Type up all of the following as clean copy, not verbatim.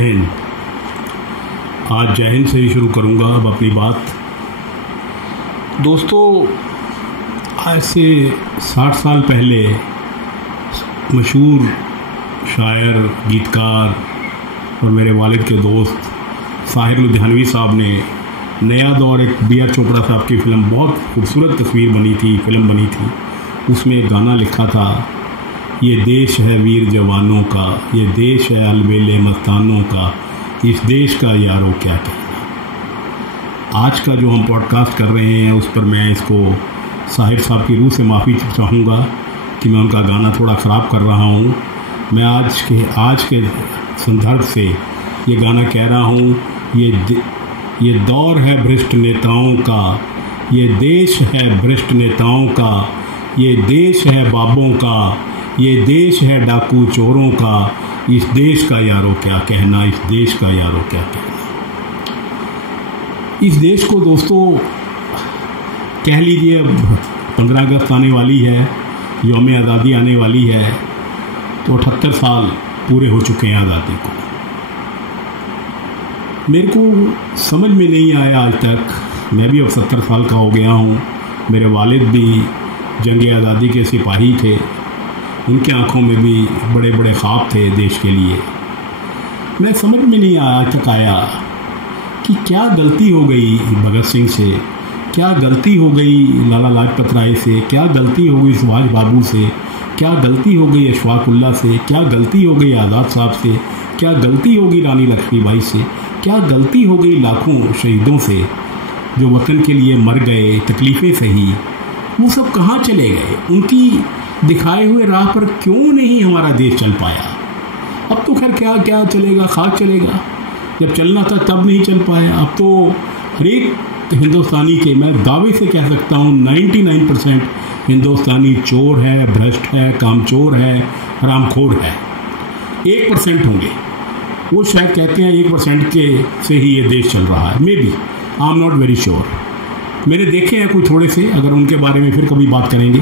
हिंद। आज जय हिंद से ही शुरू करूँगा अब अपनी बात। दोस्तों, आज से 60 साल पहले मशहूर शायर, गीतकार और मेरे वालिद के दोस्त साहिर लुधियानवी साहब ने नया दौर, एक बी आर चोपड़ा साहब की फ़िल्म, बहुत खूबसूरत तस्वीर बनी थी, फिल्म बनी थी, उसमें एक गाना लिखा था, ये देश है वीर जवानों का, ये देश है अलबेले मस्तानों का, इस देश का यारों क्या कहना। आज का जो हम पॉडकास्ट कर रहे हैं उस पर मैं इसको साहिर साहब की रूह से माफ़ी चाहूँगा कि मैं उनका गाना थोड़ा ख़राब कर रहा हूँ। मैं आज के संदर्भ से ये गाना कह रहा हूँ, ये दौर है भ्रष्ट नेताओं का, ये देश है भ्रष्ट नेताओं का, ये देश है बाबों का, ये देश है डाकू चोरों का, इस देश का यारों क्या कहना, इस देश का यारों क्या कहना। इस देश को दोस्तों कह लीजिए, अब 15 अगस्त आने वाली है, यौम आज़ादी आने वाली है, तो 78 साल पूरे हो चुके हैं आज़ादी को। मेरे को समझ में नहीं आया आज तक, मैं भी अब 70 साल का हो गया हूँ, मेरे वालिद भी जंग आज़ादी के सिपाही थे, उनके आंखों में भी बड़े बड़े ख्वाब थे देश के लिए। मैं समझ में नहीं आज तक आया कि क्या गलती हो गई भगत सिंह से, क्या गलती हो गई लाला लाजपत राय से, क्या गलती हो गई सुभाष बाबू से, क्या गलती हो गई अशफाक उल्लाह से, क्या गलती हो गई आज़ाद साहब से, क्या गलती हो गई रानी लक्ष्मीबाई से, क्या गलती हो गई लाखों शहीदों से जो वतन के लिए मर गए, तकलीफ़ें सही। वो सब कहाँ चले गए? उनकी दिखाए हुए राह पर क्यों नहीं हमारा देश चल पाया? अब तो खैर क्या क्या चलेगा, खाक चलेगा। जब चलना था तब नहीं चल पाया। अब तो हर एक हिंदुस्तानी के, मैं दावे से कह सकता हूँ 99% हिंदुस्तानी चोर है, भ्रष्ट है, कामचोर है, हरामखोर है। 1% होंगे, वो शायद कहते हैं 1% के से ही ये देश चल रहा है। May be, I am not very sure. मैंने देखे हैं कोई थोड़े से, अगर उनके बारे में फिर कभी बात करेंगे।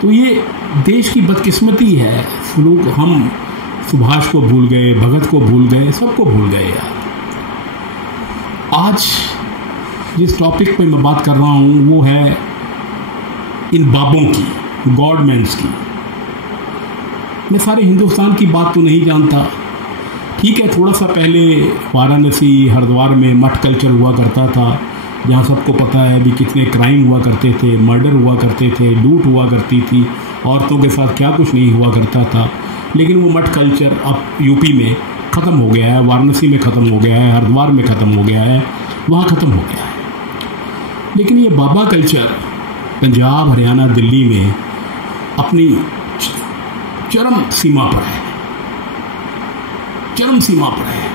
तो ये देश की बदकिस्मती है। लोग, हम सुभाष को भूल गए, भगत को भूल गए, सबको भूल गए यार। आज जिस टॉपिक पे मैं बात कर रहा हूँ वो है इन बाबों की, गॉडमैन्स की। मैं सारे हिंदुस्तान की बात तो नहीं जानता, ठीक है। थोड़ा सा पहले वाराणसी, हरिद्वार में मठ कल्चर हुआ करता था, जहाँ सबको पता है भी कितने क्राइम हुआ करते थे, मर्डर हुआ करते थे, लूट हुआ करती थी, औरतों के साथ क्या कुछ नहीं हुआ करता था। लेकिन वो मठ कल्चर अब यूपी में ख़त्म हो गया है, वाराणसी में ख़त्म हो गया है, हरिद्वार में ख़त्म हो गया है, वहाँ ख़त्म हो गया है। लेकिन ये बाबा कल्चर पंजाब, हरियाणा, दिल्ली में अपनी चरम सीमा पर है, चरम सीमा पर है।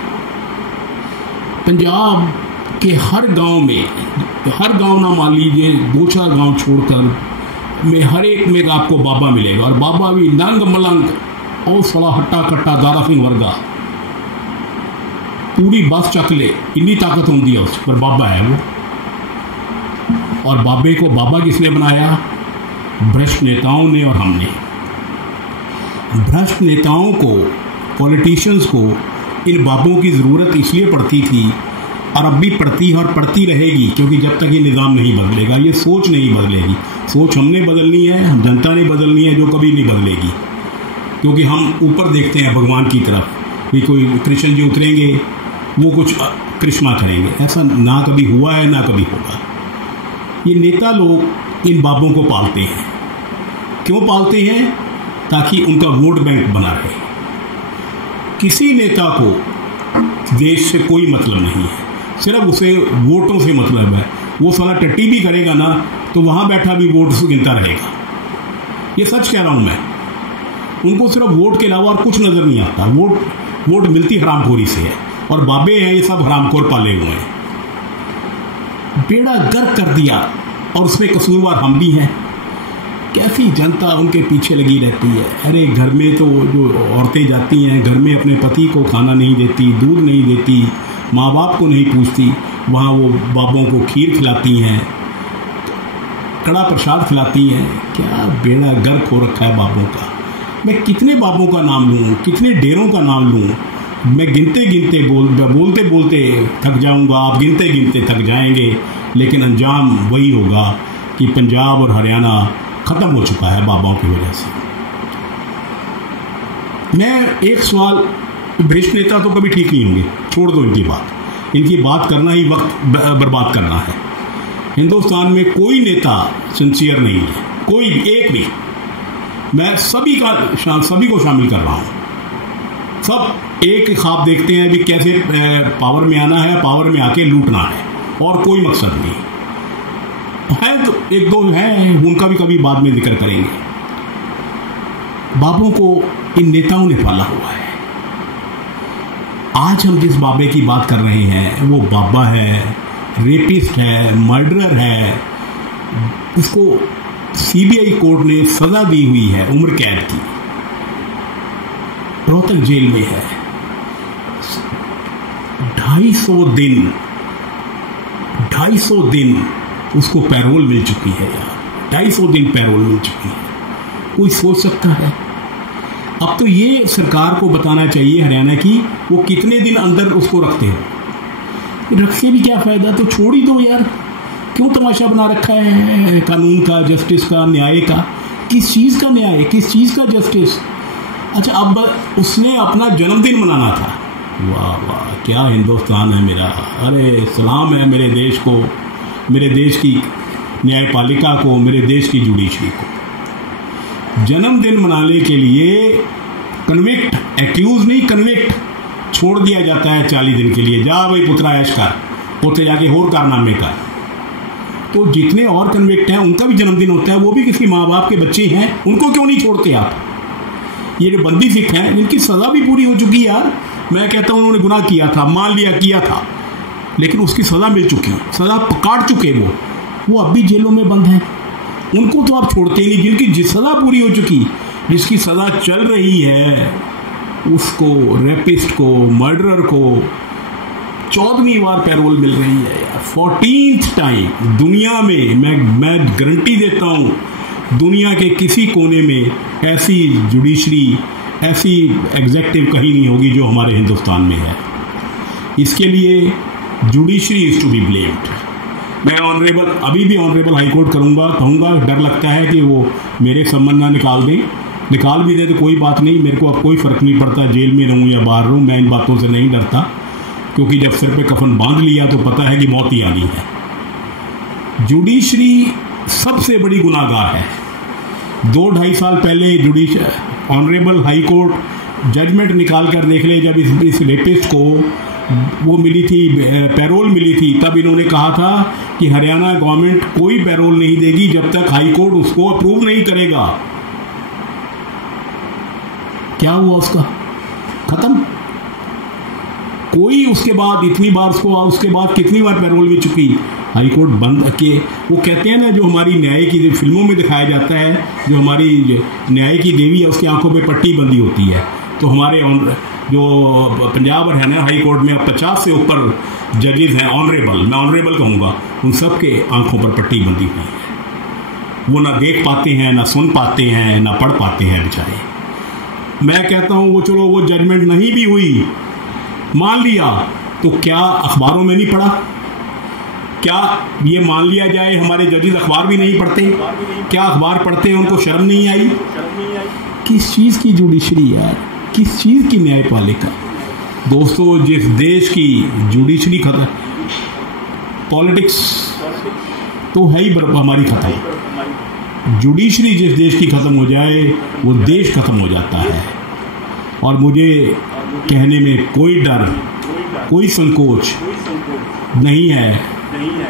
पंजाब के हर गांव में, हर गांव ना मान लीजिए, 2-4 गांव छोड़कर में हर एक में आपको बाबा मिलेगा, और बाबा भी नंग मलंग और सड़ा हट्टा कट्टा दारा सिंह वर्गा, पूरी बस चकले, इतनी ताकत होती है उस पर, बाबा है वो। और बाबे को बाबा किसने बनाया? भ्रष्ट नेताओं ने और हमने। भ्रष्ट नेताओं को, पॉलिटिशियंस को इन बाबों की ज़रूरत इसलिए पड़ती थी, और अब भी पड़ती है और पड़ती रहेगी, क्योंकि जब तक ये निज़ाम नहीं बदलेगा, ये सोच नहीं बदलेगी। सोच हमने बदलनी है, हम जनता ने बदलनी है, जो कभी नहीं बदलेगी। क्योंकि हम ऊपर देखते हैं भगवान की तरफ, भी कोई कृष्ण जी उतरेंगे, वो कुछ कृष्णा करेंगे, ऐसा ना कभी हुआ है ना कभी होगा। ये नेता लोग इन बाबों को पालते हैं। क्यों पालते हैं? ताकि उनका वोट बैंक बना रहे। किसी नेता को देश से कोई मतलब नहीं है, सिर्फ उसे वोटों से मतलब है। वो साला टट्टी भी करेगा ना, तो वहाँ बैठा भी वोट से गिनता रहेगा। ये सच कह रहा हूँ मैं। उनको सिर्फ वोट के अलावा और कुछ नज़र नहीं आता। वोट मिलती हरामखोरी से है, और बाबे हैं ये सब हरामखोर पाले हुए हैं। बेड़ा गर्क कर दिया, और उसमें कसूरवार हम भी हैं। कैसी जनता उनके पीछे लगी रहती है। अरे घर में तो जो औरतें जाती हैं, घर में अपने पति को खाना नहीं देती, दूध नहीं देती, माँ बाप को नहीं पूछती, वहाँ वो बाबों को खीर खिलाती हैं, कड़ा प्रसाद खिलाती हैं। क्या बेड़ा गर्क हो रखा है बाबों का। मैं कितने बाबों का नाम लूँ, कितने डेरों का नाम लूँ, मैं गिनते गिनते बोलते बोलते थक जाऊंगा, आप गिनते गिनते थक जाएंगे, लेकिन अंजाम वही होगा कि पंजाब और हरियाणा ख़त्म हो चुका है बाबाओं की वजह से। मैं एक सवाल, भ्रष्ट नेता तो कभी ठीक नहीं होंगे, छोड़ दो इनकी बात करना ही वक्त बर्बाद करना है। हिंदुस्तान में कोई नेता सिंसियर नहीं है, कोई भी, एक भी। मैं सभी को शामिल कर रहा हूँ। सब एक ख्वाब देखते हैं भी कैसे पावर में आना है, पावर में आके लूटना है, और कोई मकसद नहीं है। तो एक दो हैं, उनका भी कभी बाद में जिक्र करेंगे। बाबों को इन नेताओं ने पाला हुआ है। आज हम जिस बाबे की बात कर रहे हैं वो बाबा है, रेपिस्ट है, मर्डरर है। उसको सीबीआई कोर्ट ने सजा दी हुई है उम्र कैद की, रोहतक जेल में है। 250 दिन उसको पैरोल मिल चुकी है यार, 250 दिन पैरोल मिल चुकी है। कोई सोच सकता है? अब तो ये सरकार को बताना चाहिए हरियाणा की, वो कितने दिन अंदर उसको रखते हो। रख के भी क्या फायदा, तो छोड़ ही दो यार। क्यों तमाशा बना रखा है कानून का, जस्टिस का, न्याय का? किस चीज़ का न्याय, किस चीज़ का जस्टिस? अच्छा, अब उसने अपना जन्मदिन मनाना था। वाह वाह, क्या हिंदुस्तान है मेरा। अरे सलाम है मेरे देश को, मेरे देश की न्यायपालिका को, मेरे देश की जुडिशरी को। जन्मदिन मनाने के लिए कन्विक्ट, एक्यूज नहीं, कन्विक्ट छोड़ दिया जाता है 40 दिन के लिए। जा भाई पुत्रा ऐश कर, उसे जाके और कारनामे कर। तो जितने और कन्विक्ट हैं उनका भी जन्मदिन होता है, वो भी किसी माँ बाप के बच्चे हैं, उनको क्यों नहीं छोड़ते आप? ये जो बंदी सिख हैं जिनकी सज़ा भी पूरी हो चुकी है यार, मैं कहता हूँ उन्होंने गुनाह किया था, मान लिया किया था, लेकिन उसकी सज़ा मिल चुकी, सज़ा काट चुके वो अब भी जेलों में बंद हैं। उनको तो आप छोड़ते ही नहीं। जिनकी सज़ा पूरी हो चुकी, जिसकी सज़ा चल रही है, उसको, रेपिस्ट को, मर्डरर को 14वीं बार पैरोल मिल रही है यार, 14th टाइम। दुनिया में मैं गारंटी देता हूँ, दुनिया के किसी कोने में ऐसी जुडिशरी, ऐसी एग्जेक्टिव कहीं नहीं होगी जो हमारे हिंदुस्तान में है। इसके लिए judiciary is to be blamed. मैं अभी भी ऑनरेबल हाईकोर्ट कहूँगा। डर लगता है कि वो मेरे संबंध ना निकाल भी दे तो कोई बात नहीं, मेरे को अब कोई फ़र्क नहीं पड़ता, जेल में रहूँ या बाहर रहूँ, मैं इन बातों से नहीं डरता, क्योंकि जब सिर पे कफन बांध लिया तो पता है कि मौत ही आनी है। जुडिशरी सबसे बड़ी गुनाहगार है। 2-2.5 साल पहले ऑनरेबल हाई कोर्ट जजमेंट निकाल कर देख ले, जब इस रेपिस्ट को वो मिली थी, पैरोल मिली थी, तब इन्होंने कहा था कि हरियाणा गवर्नमेंट कोई पैरोल नहीं देगी जब तक हाई कोर्ट उसको अप्रूव नहीं करेगा। क्या हुआ उसका? खत्म। कोई उसके बाद इतनी बार उसके बाद कितनी बार पैरोल मिल चुकी, हाई कोर्ट बंद किए। वो कहते हैं ना, जो हमारी न्याय की फिल्मों में दिखाया जाता है, जो हमारी न्याय की देवी है उसकी आंखों पे पट्टी बंदी होती है, तो हमारे जो पंजाब और हरियाणा हाई कोर्ट में 50 से ऊपर जजेस हैं, मैं ऑनरेबल कहूँगा, उन सब के आंखों पर पट्टी बंदी हुई है। वो ना देख पाते हैं, ना सुन पाते हैं, ना पढ़ पाते हैं बेचारे। मैं कहता हूँ वो चलो, वो जजमेंट नहीं भी हुई, मान लिया, तो क्या अखबारों में नहीं पढ़ा? क्या ये मान लिया जाए हमारे जजेस अखबार भी नहीं पढ़ते? क्या अखबार पढ़ते हैं, उनको शर्म नहीं आई? किस चीज़ की जुडिशरी यार, किस चीज़ की न्यायपालिका? दोस्तों, जिस देश की जुडिशरी खत्म, पॉलिटिक्स तो है ही हमारी खत्म। जुडिशरी जिस देश की खत्म हो जाए, वो देश खत्म हो जाता है। और मुझे कहने में कोई डर, कोई संकोच नहीं है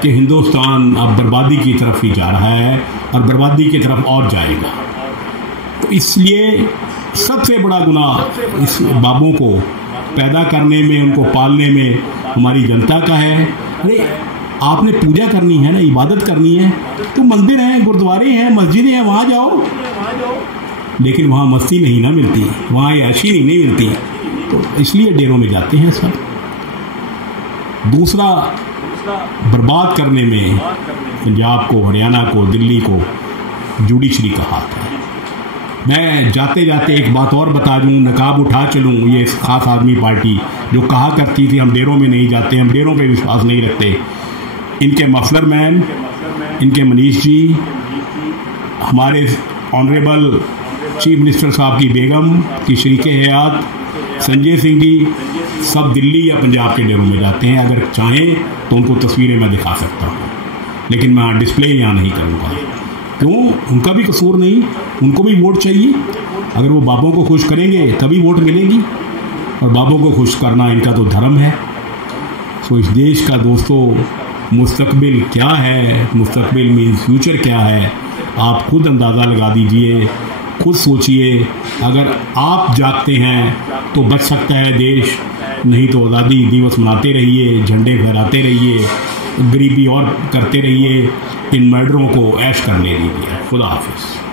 कि हिंदुस्तान अब बर्बादी की तरफ ही जा रहा है और बर्बादी की तरफ और जाएगा। तो इसलिए सबसे बड़ा गुनाह इस बाबों को पैदा करने में, उनको पालने में हमारी जनता का है। अरे आपने पूजा करनी है ना, इबादत करनी है, तो मंदिर हैं, गुरुद्वारे हैं, मस्जिदें हैं, वहाँ जाओ। लेकिन वहाँ मस्ती नहीं ना मिलती, वहाँ ऐशी नहीं मिलती, तो इसलिए डेरों में जाते हैं सब। दूसरा, बर्बाद करने में पंजाब को, हरियाणा को, दिल्ली को जुडिशरी का हाथ है। मैं जाते जाते एक बात और बता दूं, नकाब उठा चलूं, ये खास आदमी पार्टी जो कहा करती थी हम डेरों में नहीं जाते, हम डेरों पे विश्वास नहीं रखते, इनके मफलर मैन, इनके मनीष जी, हमारे ऑनरेबल चीफ मिनिस्टर साहब की बेगम की शरीक हयात संजय सिंह जी, सब दिल्ली या पंजाब के डेरों में जाते हैं। अगर चाहें तो उनको तस्वीरें मैं दिखा सकता हूँ, लेकिन मैं डिस्प्ले यहाँ नहीं करूँगा। क्यों? उनका भी कसूर नहीं, उनको भी वोट चाहिए। अगर वो बाबों को खुश करेंगे तभी वोट मिलेगी, और बाबों को खुश करना इनका तो धर्म है। सो इस देश का दोस्तों मुस्तकबिल क्या है, मुस्तकबिल मीन्स फ्यूचर क्या है, आप खुद अंदाज़ा लगा दीजिए, खुद सोचिए। अगर आप जागते हैं तो बच सकता है देश, नहीं तो आज़ादी दिवस मनाते रहिए, झंडे फहराते रहिए, गरीबी और करते रहिए, इन मर्डरों को ऐश करने दीजिए। खुदा हाफिज़।